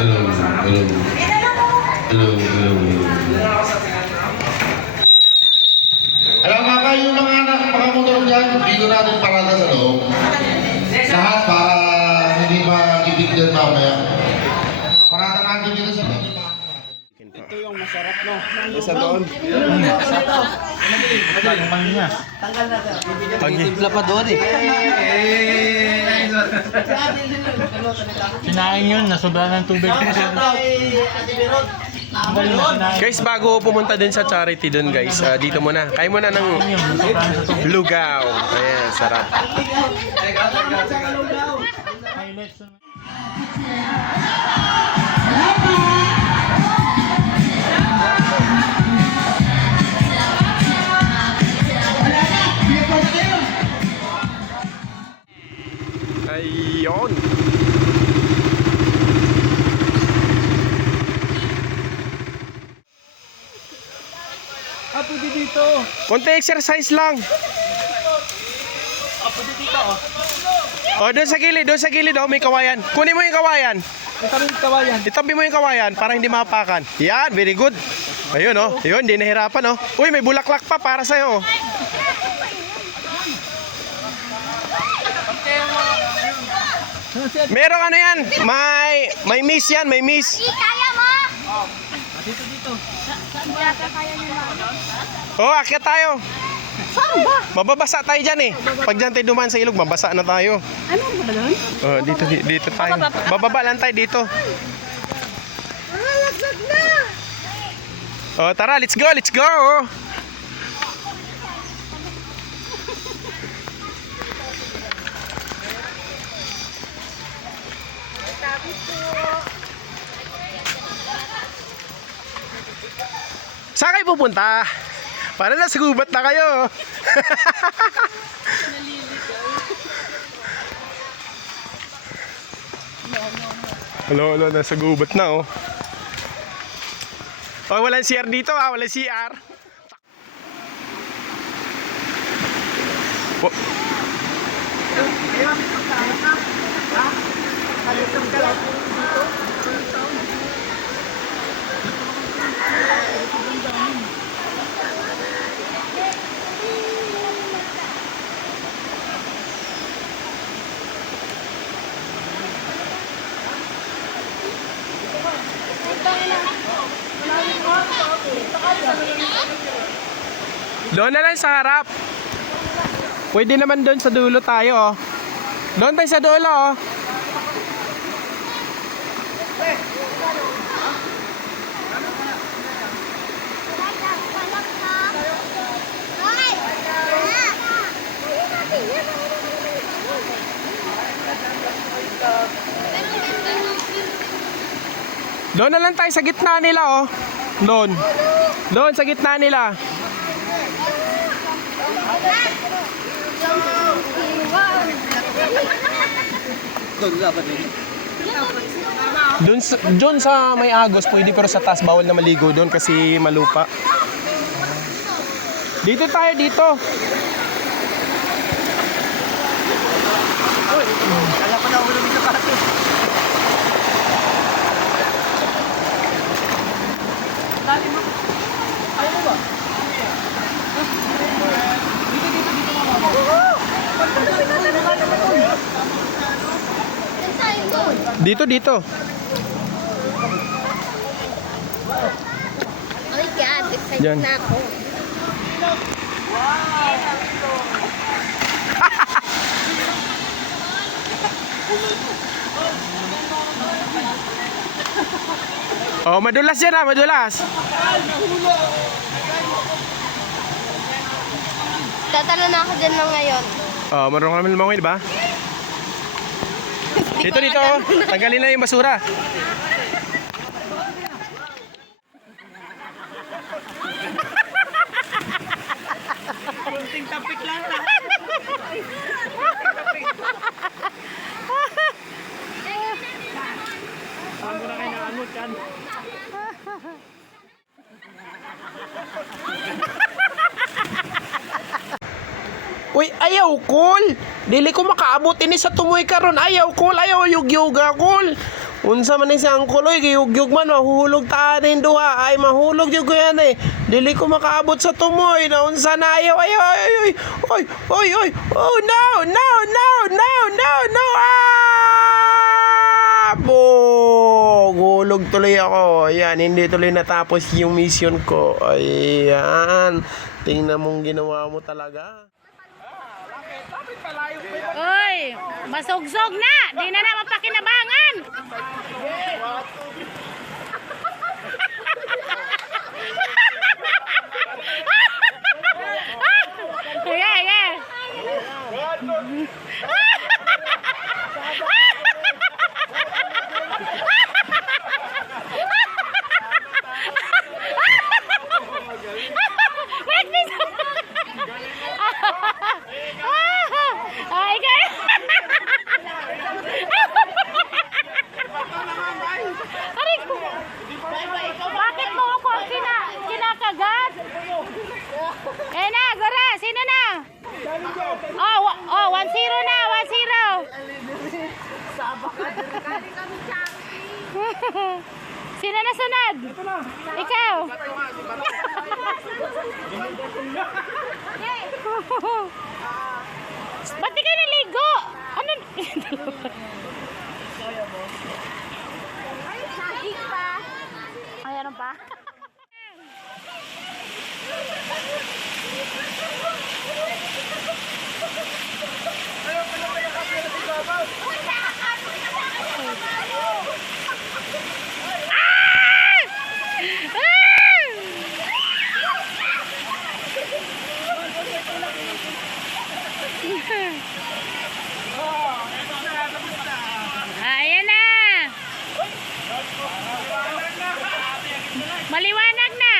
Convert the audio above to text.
Hello, hello. Hello, hello. Alam nga ba yung mga anak, mga motor dyan, dito natin parada sa loob. Lahat para hindi magibigyan mamaya. Parada natin dito sa loob. Ito yung masarap, no? Isa doon. Timpla pa doon eh. Kinain yun, nasobrahan ng tubig. Guys, bago pumunta din sa charity doon, guys, dito muna. Kain muna ng lugaw. Ayan, sarap. Ayun. Pwede dito. Konti exercise lang. Pwede dito oh. O, doon sa gilid, oh, may kawayan. Kunin mo yung kawayan. Itabi yung kawayan. Itabi mo yung kawayan para hindi mapakan. Yan, very good. Ayun, oh. Ayun, hindi nahirapan, oh. Uy, may bulaklak pa para sa'yo, oh. Merong ano yan? May miss yan, may miss. Kaya mo! Dito. Kaya niyo Oh, akyat tayo. Saan ba? Mababasa tayo dyan eh. Pag dyan tayo dumaan sa ilog, mabasa na tayo. Ano ba doon? Oh, dito tayo. Bababa lang tayo dito. Laglag na! Oh, tara, let's go, let's go. Saan kayo pupunta? Para nasa gubat na kayo. Hello, nasa gubat na oh. Oh, walang CR dito ah, walang CR. Oh. Doon na lang sa harap. Pwede naman doon sa dulo tayo oh. Doon tayo sa dulo oh. Doon na lang tayo sa gitna nila oh. Doon. Doon sa gitna nila. Doon sa may agos pwede pero sa taas bawal na maligo doon kasi malupa. Dito tayo dito. Kala pa na ulo ng sapatos. Dali mo. Ayaw mo ba? Dito mama. Dito. Oh my God, excited Yan. na ako. Oh, madulas yan ah, madulas. Tatalo na ako dyan na ngayon. Oh, marunong naman lumangoy, di ba? Dito. Tanggalin na yung basura. Kunting tapik lang na. Bago na kayo naangot kan. Uy, ayaw, Kol. Dili ko makaabot ini sa tumoy karon. Ayaw, Kol. Ayaw, yoga, Kol. Unsa man ni si Angkol oy, giyug-yug man mahuhulog ta ning duha. Ay mahulog jud ko yan eh. Dili ko makaabot sa tumoy. Na unsa na ayaw ayaw ay oy. Oy, oy, oy. Oh no, no, no, no, no, no. Ah! Bog! Hulog tuloy ako. Ayan, hindi tuloy natapos yung mission ko. Ayan. Tingnan mong ginawa mo talaga. Uy, masugsog na. Di na na mapakinabangan. Yeah, yeah. Wait, this. Ay, guys. Aray ko. Bakit mo ako kinakagat? Eh na, Gora, sino na? Oh, 1-0 na, 1-0. Sino na sunod? Ikaw. Ba't di kayo naligo? Ano? Ay, ano pa? Ayan na. Maliwanag na.